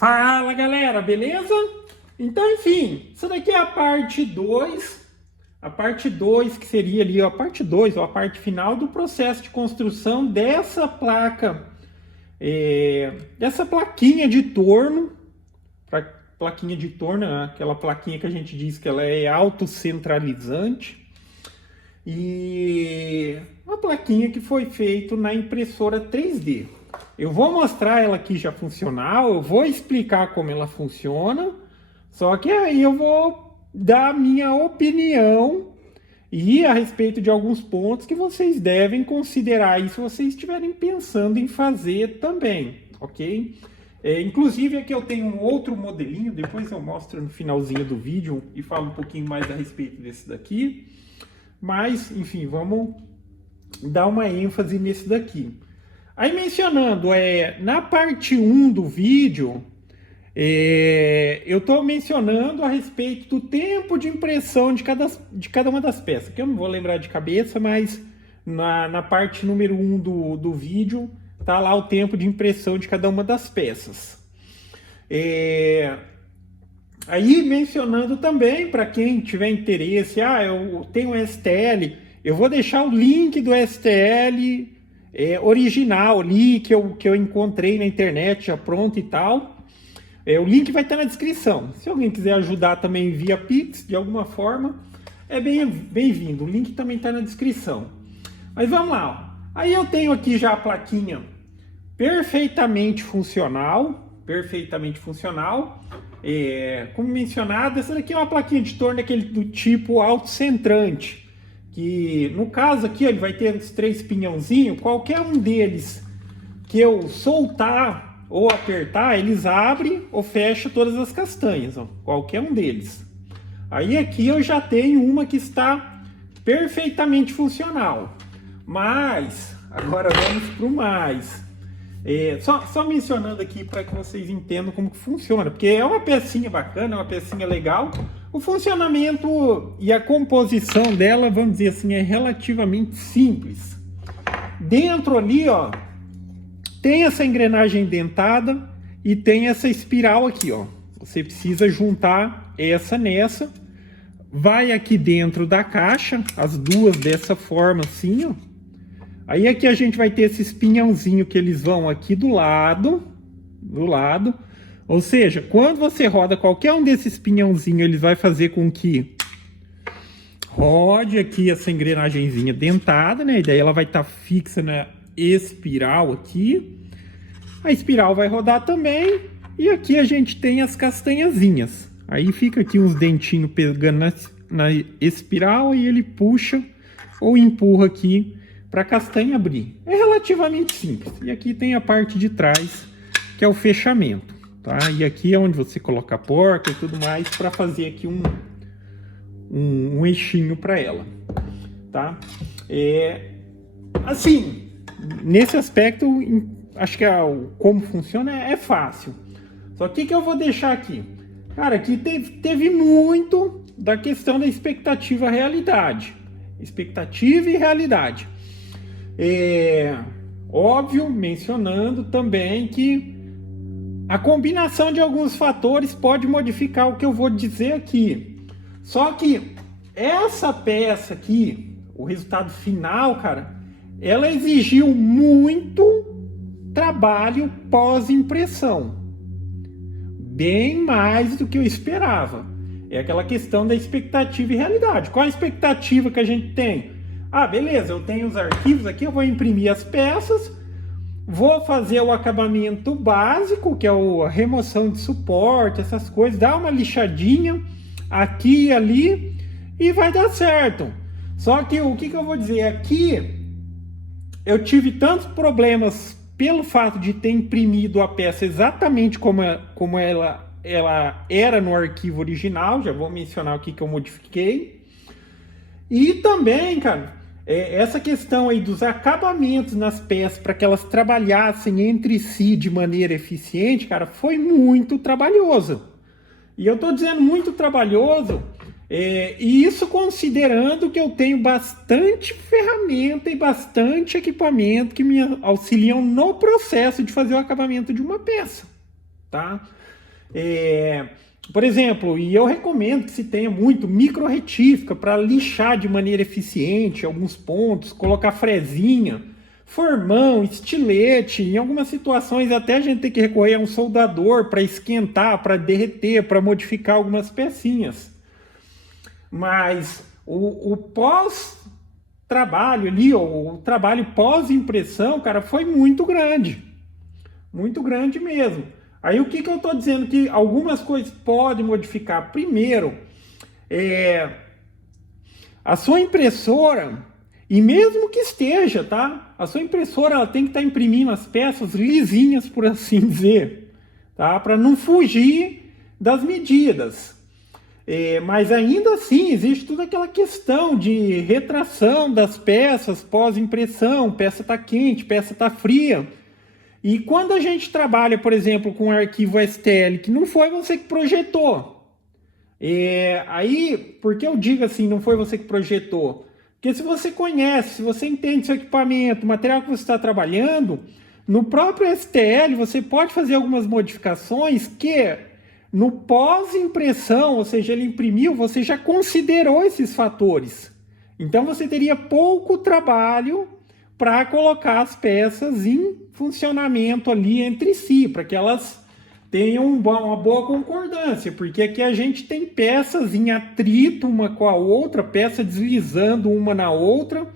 Fala galera, beleza? Então, enfim, isso daqui é a parte 2. A parte 2 que seria ali, ó, a parte 2, ou a parte final do processo de construção dessa placa, dessa plaquinha de torno. Plaquinha de torno, aquela plaquinha que a gente diz que ela é autocentralizante. E uma plaquinha que foi feita na impressora 3D. Eu vou mostrar ela aqui já funcional, eu vou explicar como ela funciona, só que aí eu vou dar a minha opinião e a respeito de alguns pontos que vocês devem considerar aí se vocês estiverem pensando em fazer também, ok? Inclusive aqui eu tenho um outro modelinho, depois eu mostro no finalzinho do vídeo e falo um pouquinho mais a respeito desse daqui. Mas, enfim, vamos dar uma ênfase nesse daqui. Aí mencionando, na parte 1 do vídeo, eu estou mencionando a respeito do tempo de impressão de cada uma das peças, que eu não vou lembrar de cabeça, mas na parte número 1 do vídeo, está lá o tempo de impressão de cada uma das peças. Aí mencionando também, para quem tiver interesse, eu tenho um STL, eu vou deixar o link do STL original ali, que eu encontrei na internet, já pronto e tal. O link vai estar na descrição. Se alguém quiser ajudar também via Pix, de alguma forma, é bem-vindo. O link também está na descrição. Mas vamos lá. Ó. Aí eu tenho aqui já a plaquinha perfeitamente funcional. Como mencionado, essa daqui é uma plaquinha de torno do tipo autocentrante, que no caso aqui ele vai ter os 3 pinhãozinhos, qualquer um deles que eu soltar ou apertar, eles abrem ou fecham todas as castanhas, ó, qualquer um deles. Aí aqui eu já tenho uma que está perfeitamente funcional, mas agora vamos para o mais. Só mencionando aqui para que vocês entendam como que funciona, porque é uma pecinha bacana, é uma pecinha legal. O funcionamento e a composição dela, vamos dizer assim, é relativamente simples. Dentro ali, ó, tem essa engrenagem dentada e tem essa espiral aqui, ó. Você precisa juntar essa nessa. Vai aqui dentro da caixa, as duas dessa forma assim, ó. Aí aqui a gente vai ter esses pinhãozinhos que eles vão aqui do lado. Ou seja, quando você roda qualquer um desses pinhãozinhos, ele vai fazer com que rode aqui essa engrenagemzinha dentada, né? E daí ela vai estar fixa na espiral aqui. A espiral vai rodar também. E aqui a gente tem as castanhazinhas. Aí fica aqui uns dentinhos pegando na espiral e ele puxa ou empurra aqui para a castanha abrir. É relativamente simples. E aqui tem a parte de trás, que é o fechamento, tá? E aqui é onde você coloca a porca e tudo mais para fazer aqui um eixinho para ela, tá? Assim, nesse aspecto, acho que como funciona é fácil. Só que o que eu vou deixar aqui? Cara, aqui teve muito da questão da expectativa e realidade. Expectativa e realidade. Óbvio, mencionando também que a combinação de alguns fatores pode modificar o que eu vou dizer aqui. Só que essa peça aqui, o resultado final, cara, ela exigiu muito trabalho pós-impressão. Bem mais do que eu esperava. É aquela questão da expectativa e realidade. Qual a expectativa que a gente tem? Beleza, eu tenho os arquivos aqui, eu vou imprimir as peças, vou fazer o acabamento básico, que é a remoção de suporte, essas coisas, dar uma lixadinha aqui e ali e vai dar certo. Só que o que eu vou dizer aqui, eu tive tantos problemas pelo fato de ter imprimido a peça exatamente como ela era no arquivo original, já vou mencionar aqui que eu modifiquei. E também, cara, essa questão aí dos acabamentos nas peças para que elas trabalhassem entre si de maneira eficiente, cara, foi muito trabalhoso. E eu tô dizendo muito trabalhoso, e isso considerando que eu tenho bastante ferramenta e bastante equipamento que me auxiliam no processo de fazer o acabamento de uma peça. tá? Por exemplo, e eu recomendo que se tenha muito micro-retífica para lixar de maneira eficiente alguns pontos, colocar frezinha, formão, estilete, em algumas situações até a gente tem que recorrer a um soldador para esquentar, para derreter, para modificar algumas pecinhas. Mas o pós-trabalho ali, o trabalho pós-impressão, cara, foi muito grande mesmo. Aí o que eu estou dizendo? Que algumas coisas podem modificar. Primeiro, a sua impressora, e mesmo que esteja, tá? A sua impressora ela tem que estar imprimindo as peças lisinhas, por assim dizer, tá? Para não fugir das medidas. Mas ainda assim existe toda aquela questão de retração das peças pós-impressão, peça está quente, peça está fria. E quando a gente trabalha, por exemplo, com um arquivo STL, que não foi você que projetou, aí, por que eu digo assim, não foi você que projetou? Porque se você conhece, se você entende seu equipamento, o material que você está trabalhando, no próprio STL você pode fazer algumas modificações que no pós-impressão, ou seja, ele imprimiu, você já considerou esses fatores. Então você teria pouco trabalho para colocar as peças em funcionamento ali entre si, para que elas tenham uma boa concordância, porque aqui a gente tem peças em atrito uma com a outra, peça deslizando uma na outra,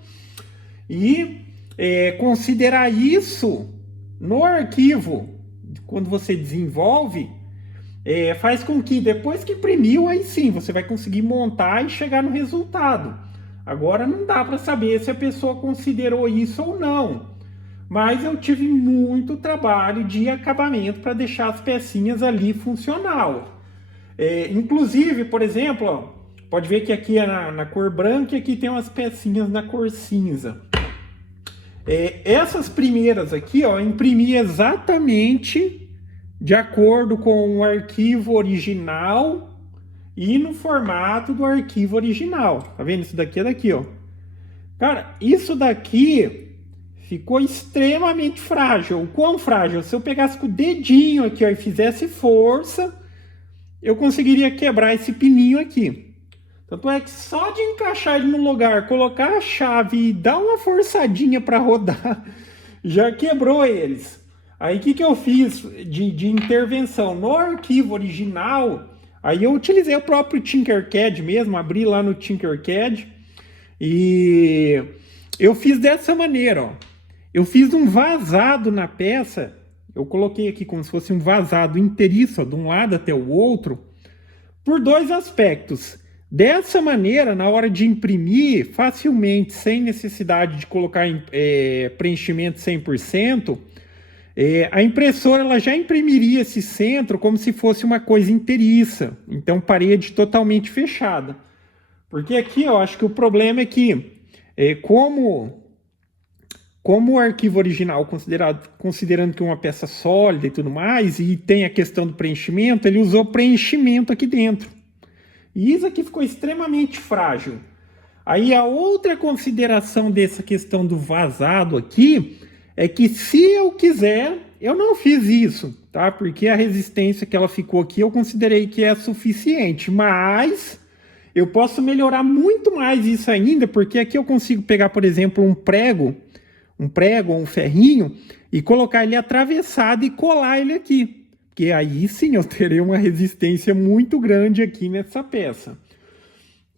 e considerar isso no arquivo, quando você desenvolve, faz com que depois que imprimiu, aí sim, você vai conseguir montar e chegar no resultado. Agora não dá para saber se a pessoa considerou isso ou não. Mas eu tive muito trabalho de acabamento para deixar as pecinhas ali funcional. Inclusive, por exemplo, ó, pode ver que aqui é na cor branca e aqui tem umas pecinhas na cor cinza. Essas primeiras aqui, ó, imprimi exatamente de acordo com o arquivo original e no formato do arquivo original. Tá vendo? Isso daqui é daqui, ó. Cara, isso daqui ficou extremamente frágil. O quão frágil? Se eu pegasse com o dedinho aqui, ó, e fizesse força, eu conseguiria quebrar esse pininho aqui. Tanto é que só de encaixar ele no lugar, colocar a chave e dar uma forçadinha para rodar, já quebrou eles. Aí o que eu fiz de intervenção? No arquivo original, aí eu utilizei o próprio Tinkercad mesmo, abri lá no Tinkercad e eu fiz dessa maneira, ó. Eu fiz um vazado na peça, eu coloquei aqui como se fosse um vazado inteiriço, ó, de um lado até o outro, por dois aspectos. Dessa maneira, na hora de imprimir, facilmente, sem necessidade de colocar preenchimento 100%, a impressora ela já imprimiria esse centro como se fosse uma coisa inteiriça, então parede totalmente fechada. Porque aqui eu acho que o problema é que, como o arquivo original, considerando que é uma peça sólida e tudo mais, e tem a questão do preenchimento, ele usou preenchimento aqui dentro. E isso aqui ficou extremamente frágil. Aí a outra consideração dessa questão do vazado aqui é que se eu quiser, eu não fiz isso, tá? Porque a resistência que ela ficou aqui eu considerei que é suficiente, mas eu posso melhorar muito mais isso ainda, porque aqui eu consigo pegar, por exemplo, um prego ou um ferrinho e colocar ele atravessado e colar ele aqui. Porque aí sim eu terei uma resistência muito grande aqui nessa peça.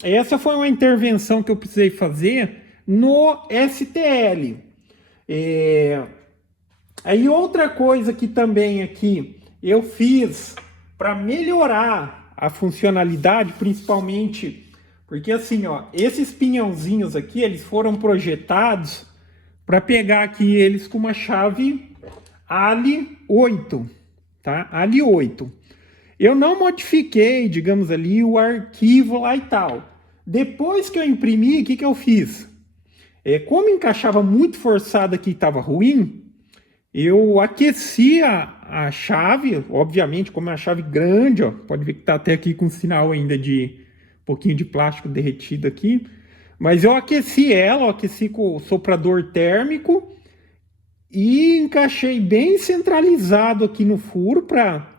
Essa foi uma intervenção que eu precisei fazer no STL. Aí outra coisa que também aqui eu fiz para melhorar a funcionalidade, principalmente porque assim, ó, esses pinhãozinhos aqui, eles foram projetados para pegar aqui eles com uma chave ALI 8, tá? ALI 8. Eu não modifiquei, digamos ali, o arquivo lá e tal. Depois que eu imprimi, o que eu fiz? Como encaixava muito forçado aqui e estava ruim, eu aqueci a chave, obviamente, como é uma chave grande, ó, pode ver que está até aqui com sinal ainda de um pouquinho de plástico derretido aqui, mas eu aqueci ela, eu aqueci com o soprador térmico e encaixei bem centralizado aqui no furo para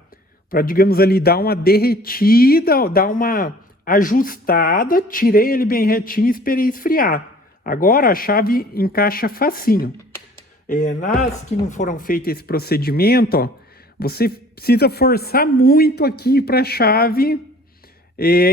para, digamos ali, dar uma derretida, dar uma ajustada, tirei ele bem retinho e esperei esfriar. Agora a chave encaixa facinho. Nas que não foram feitas esse procedimento, ó, você precisa forçar muito aqui para a chave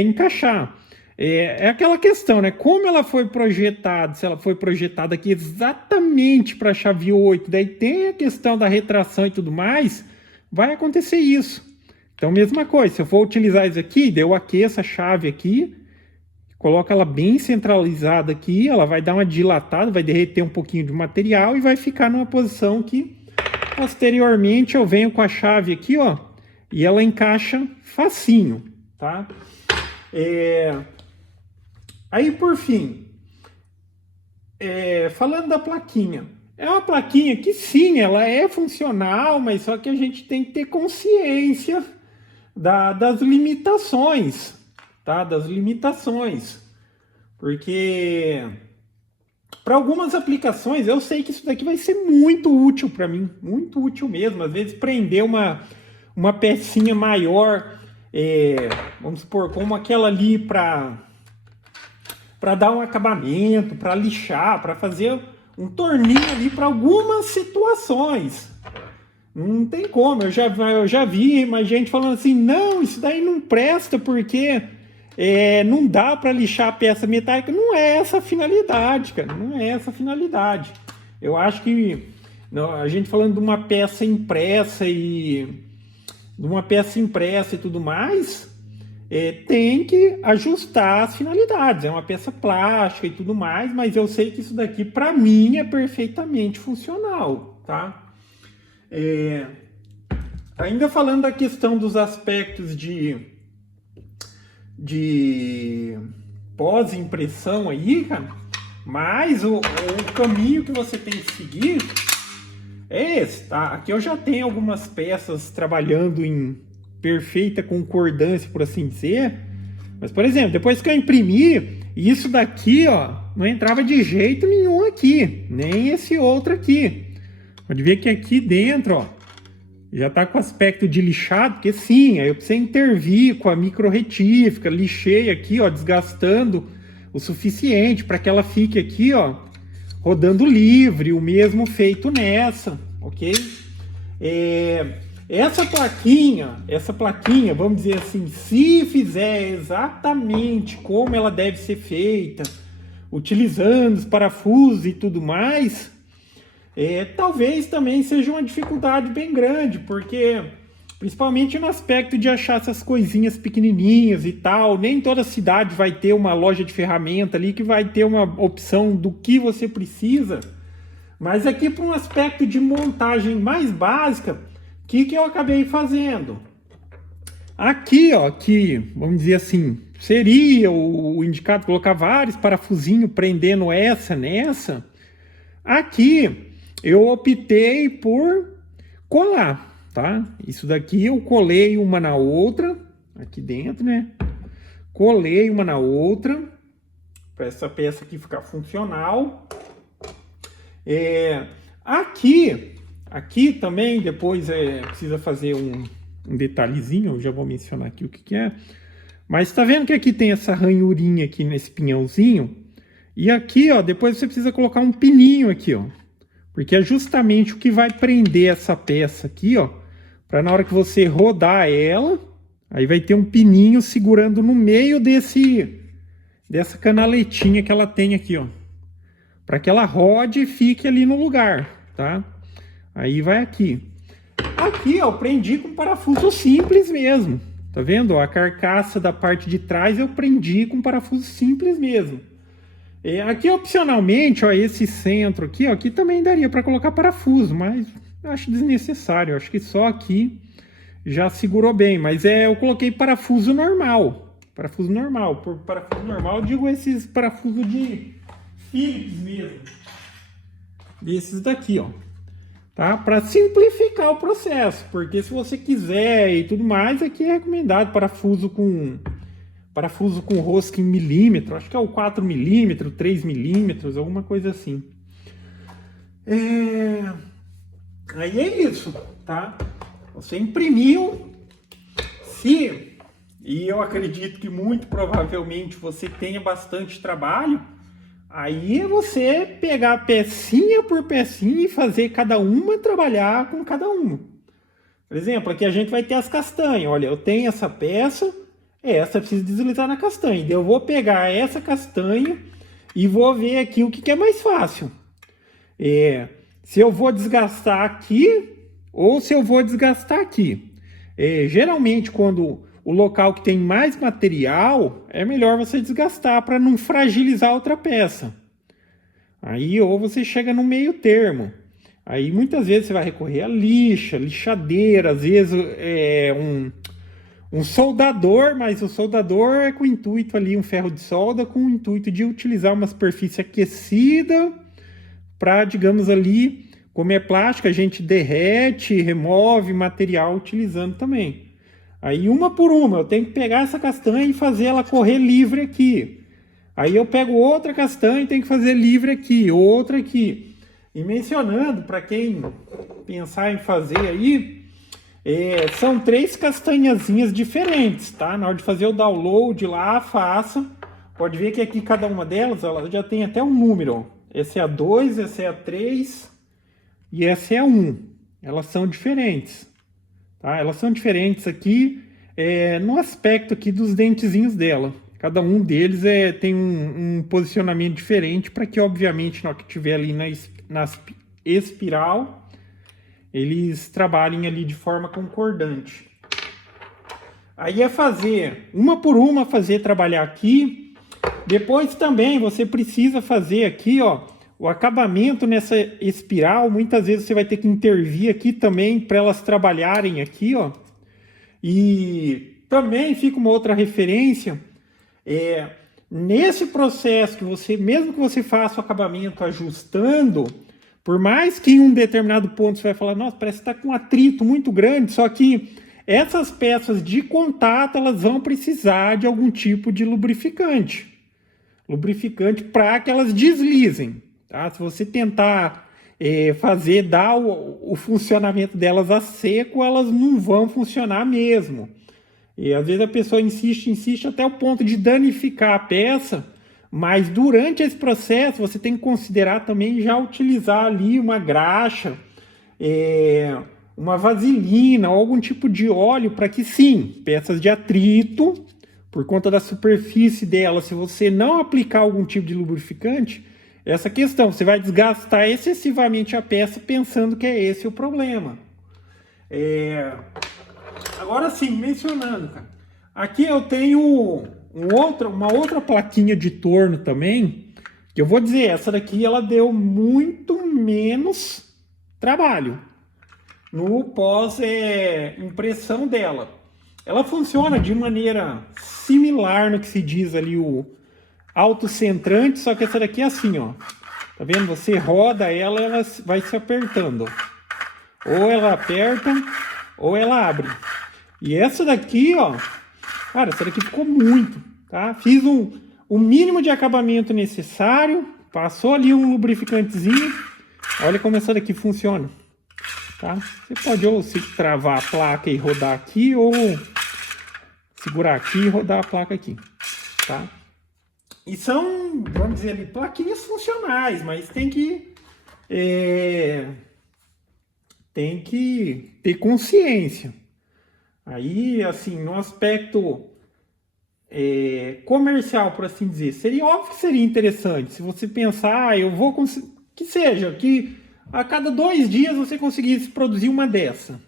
encaixar. É aquela questão, né? Como ela foi projetada, se ela foi projetada aqui exatamente para a chave 8, daí tem a questão da retração e tudo mais, vai acontecer isso. Então, mesma coisa, se eu for utilizar isso aqui, daí eu aqueço a chave aqui, coloco ela bem centralizada aqui, ela vai dar uma dilatada, vai derreter um pouquinho de material e vai ficar numa posição que, posteriormente, eu venho com a chave aqui, ó, e ela encaixa facinho, tá? Aí, por fim, falando da plaquinha, é uma plaquinha que sim, ela é funcional, mas só que a gente tem que ter consciência das limitações, tá? Das limitações, porque para algumas aplicações eu sei que isso daqui vai ser muito útil para mim, muito útil mesmo. Às vezes prender uma pecinha maior, vamos supor, como aquela ali para dar um acabamento, para lixar, para fazer um torninho ali para algumas situações. Não tem como, eu já vi mais gente falando assim, não, isso daí não presta porque não dá para lixar a peça metálica. Não é essa a finalidade, cara, não é essa a finalidade. Eu acho que a gente falando de uma peça impressa e tudo mais, tem que ajustar as finalidades. É uma peça plástica e tudo mais, mas eu sei que isso daqui para mim é perfeitamente funcional, tá? Ainda falando da questão dos aspectos de pós-impressão aí, cara, mas o caminho que você tem que seguir é esse, tá? Aqui eu já tenho algumas peças trabalhando em perfeita concordância, por assim dizer, mas, por exemplo, depois que eu imprimi, isso daqui, ó, não entrava de jeito nenhum aqui, nem esse outro aqui. Pode ver que aqui dentro, ó, já tá com aspecto de lixado, porque sim, aí eu precisei intervir com a micro retífica, lixei aqui, ó, desgastando o suficiente para que ela fique aqui, ó, rodando livre, o mesmo feito nessa, ok? Essa plaquinha, vamos dizer assim, se fizer exatamente como ela deve ser feita, utilizando os parafusos e tudo mais, talvez também seja uma dificuldade bem grande, porque principalmente no aspecto de achar essas coisinhas pequenininhas e tal, nem toda cidade vai ter uma loja de ferramenta ali que vai ter uma opção do que você precisa, mas aqui para um aspecto de montagem mais básica, o que eu acabei fazendo? Aqui, ó, que vamos dizer assim, seria o indicado colocar vários parafusinhos prendendo essa nessa, aqui eu optei por colar, tá? Isso daqui eu colei uma na outra, aqui dentro, né? Colei uma na outra, para essa peça aqui ficar funcional. Aqui também, depois precisa fazer um detalhezinho, eu já vou mencionar aqui o que é. Mas tá vendo que aqui tem essa ranhurinha aqui nesse pinhãozinho? E aqui, ó, depois você precisa colocar um pininho aqui, ó. Porque é justamente o que vai prender essa peça aqui, ó. Para na hora que você rodar ela, aí vai ter um pininho segurando no meio dessa canaletinha que ela tem aqui, ó. Para que ela rode e fique ali no lugar, tá? Aí vai aqui. Aqui, ó, eu prendi com parafuso simples mesmo. Tá vendo? A carcaça da parte de trás eu prendi com parafuso simples mesmo. Aqui, opcionalmente, ó, esse centro aqui, ó, aqui também daria para colocar parafuso, mas eu acho desnecessário. Eu acho que só aqui já segurou bem. Mas eu coloquei parafuso normal. Parafuso normal. Por parafuso normal, eu digo esses parafusos de Phillips mesmo. Desses daqui, ó. Tá? Para simplificar o processo. Porque se você quiser e tudo mais, aqui é recomendado parafuso com rosca em milímetro, acho que é o 4 milímetros, 3 milímetros, alguma coisa assim. Aí é isso, tá? Você imprimiu, e eu acredito que muito provavelmente você tenha bastante trabalho, aí é você pegar pecinha por pecinha e fazer cada uma trabalhar com cada uma. Por exemplo, aqui a gente vai ter as castanhas. Olha, eu tenho essa peça, essa eu preciso deslizar na castanha. Eu vou pegar essa castanha e vou ver aqui o que é mais fácil. Se eu vou desgastar aqui ou se eu vou desgastar aqui. Geralmente, quando o local que tem mais material, é melhor você desgastar para não fragilizar outra peça. Aí, ou você chega no meio termo. Aí, muitas vezes, você vai recorrer a lixa, lixadeira, às vezes um soldador, mas o soldador é com o intuito ali, um ferro de solda, com o intuito de utilizar uma superfície aquecida para, digamos ali, como é plástico, a gente derrete, remove material utilizando também. Aí, uma por uma, eu tenho que pegar essa castanha e fazer ela correr livre aqui. Aí eu pego outra castanha e tenho que fazer livre aqui, outra aqui. E mencionando, para quem pensar em fazer aí, são 3 castanhazinhas diferentes, tá? Na hora de fazer o download lá, faça. Pode ver que aqui cada uma delas, ela já tem até um número. Essa é a 2, essa é a 3 e essa é a 1. Elas são diferentes, tá? Elas são diferentes aqui no aspecto aqui dos dentezinhos dela. Cada um deles tem um posicionamento diferente para que, obviamente, na hora que estiver ali na espiral, eles trabalhem ali de forma concordante. Aí é fazer uma por uma, fazer trabalhar aqui. Depois também você precisa fazer aqui, ó, o acabamento nessa espiral. Muitas vezes você vai ter que intervir aqui também para elas trabalharem aqui, ó. E também fica uma outra referência. Nesse processo que você, mesmo que você faça o acabamento ajustando, por mais que em um determinado ponto você vai falar, nossa, parece que está com um atrito muito grande, só que essas peças de contato, elas vão precisar de algum tipo de lubrificante. Lubrificante para que elas deslizem, tá? Se você tentar dar o funcionamento delas a seco, elas não vão funcionar mesmo. E às vezes a pessoa insiste até o ponto de danificar a peça, mas durante esse processo você tem que considerar também já utilizar ali uma graxa, uma vaselina ou algum tipo de óleo para que sim, peças de atrito, por conta da superfície dela, se você não aplicar algum tipo de lubrificante, essa questão, você vai desgastar excessivamente a peça pensando que é esse o problema. Agora sim, mencionando, cara, aqui eu tenho uma outra plaquinha de torno também, que eu vou dizer, essa daqui ela deu muito menos trabalho no pós-impressão dela. Ela funciona de maneira similar no que se diz ali o autocentrante, só que essa daqui é assim, ó. Tá vendo? Você roda ela, ela vai se apertando. Ou ela aperta, ou ela abre. E essa daqui, ó, cara, essa daqui ficou muito, tá? Fiz o mínimo de acabamento necessário, passou ali um lubrificantezinho. Olha como essa daqui funciona, tá? Você pode ou se travar a placa e rodar aqui, ou segurar aqui e rodar a placa aqui, tá? E são, vamos dizer ali, plaquinhas funcionais, mas tem que ter consciência. Aí, assim, no aspecto comercial, por assim dizer, seria óbvio que seria interessante se você pensar, eu vou que seja, que a cada 2 dias você conseguisse produzir uma dessa.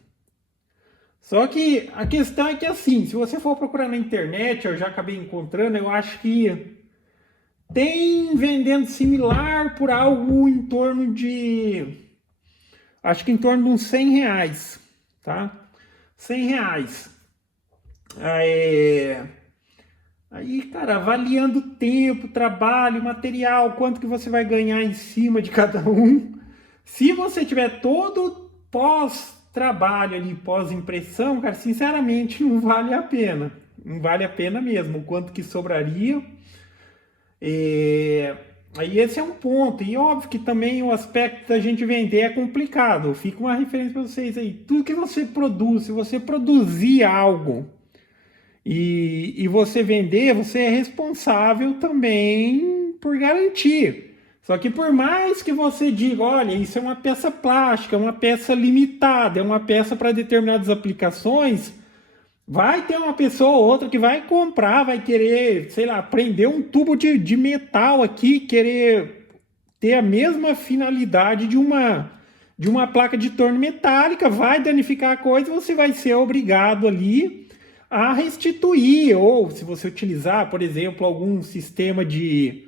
Só que a questão é que, assim, se você for procurar na internet, eu já acabei encontrando, eu acho que tem vendendo similar por algo em torno de, acho que em torno de uns R$100, tá? R$100. Aí, cara, avaliando o tempo, trabalho, material, quanto que você vai ganhar em cima de cada um. Se você tiver todo pós-trabalho ali, pós-impressão, cara, sinceramente não vale a pena. Não vale a pena mesmo, o quanto que sobraria. Aí esse é um ponto. E óbvio que também o aspecto da gente vender é complicado. Fica uma referência para vocês aí. Tudo que você produz, se você produzir algo e você vender, você é responsável também por garantir. Só que por mais que você diga, olha, isso é uma peça plástica, é uma peça limitada, é uma peça para determinadas aplicações, vai ter uma pessoa ou outra que vai comprar, vai querer, sei lá, prender um tubo de metal aqui, querer ter a mesma finalidade de uma placa de torno metálica, vai danificar a coisa, você vai ser obrigado ali a restituir, ou se você utilizar, por exemplo, algum sistema de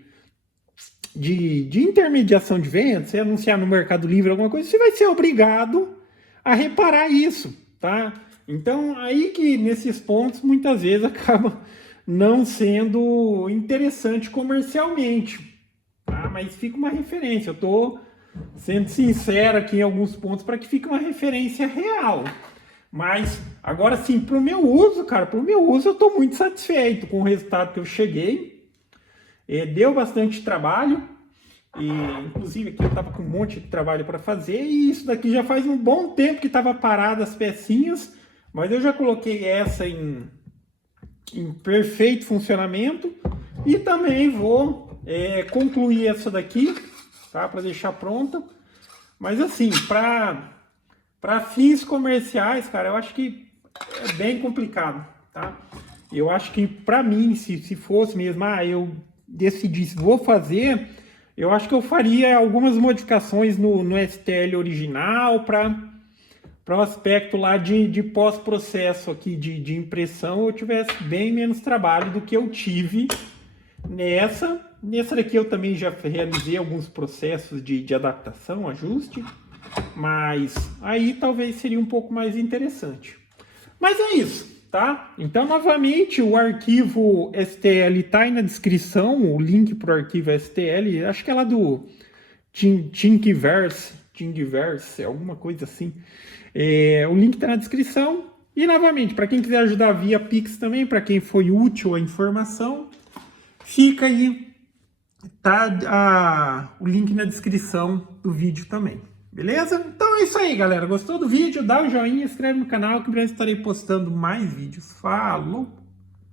intermediação de venda, você anunciar no Mercado Livre alguma coisa, você vai ser obrigado a reparar isso, tá? Então, aí que nesses pontos, muitas vezes, acaba não sendo interessante comercialmente, tá? Mas fica uma referência, eu tô sendo sincero aqui em alguns pontos para que fique uma referência real. Mas, agora sim, para o meu uso, cara, para o meu uso eu estou muito satisfeito com o resultado que eu cheguei. Deu bastante trabalho, e inclusive aqui eu estava com um monte de trabalho para fazer, e isso daqui já faz um bom tempo que estava parado as pecinhas, mas eu já coloquei essa em perfeito funcionamento, e também vou concluir essa daqui, tá, para deixar pronta. Mas assim, para fins comerciais, cara, eu acho que é bem complicado, tá? Eu acho que para mim, se fosse mesmo, eu decidisse, vou fazer, eu acho que eu faria algumas modificações no STL original para o aspecto lá de pós-processo aqui de impressão, eu tivesse bem menos trabalho do que eu tive nessa. Nessa daqui eu também já realizei alguns processos de adaptação, ajuste, mas aí talvez seria um pouco mais interessante. Mas é isso. Tá? Então, novamente, o arquivo STL está aí na descrição, o link para o arquivo STL, acho que é lá do Thingiverse, alguma coisa assim. O link está na descrição. E, novamente, para quem quiser ajudar via Pix também, para quem foi útil a informação, fica aí, tá, o link na descrição do vídeo também. Beleza? Então é isso aí, galera. Gostou do vídeo? Dá o joinha, inscreve no canal que em breve estarei postando mais vídeos. Falou!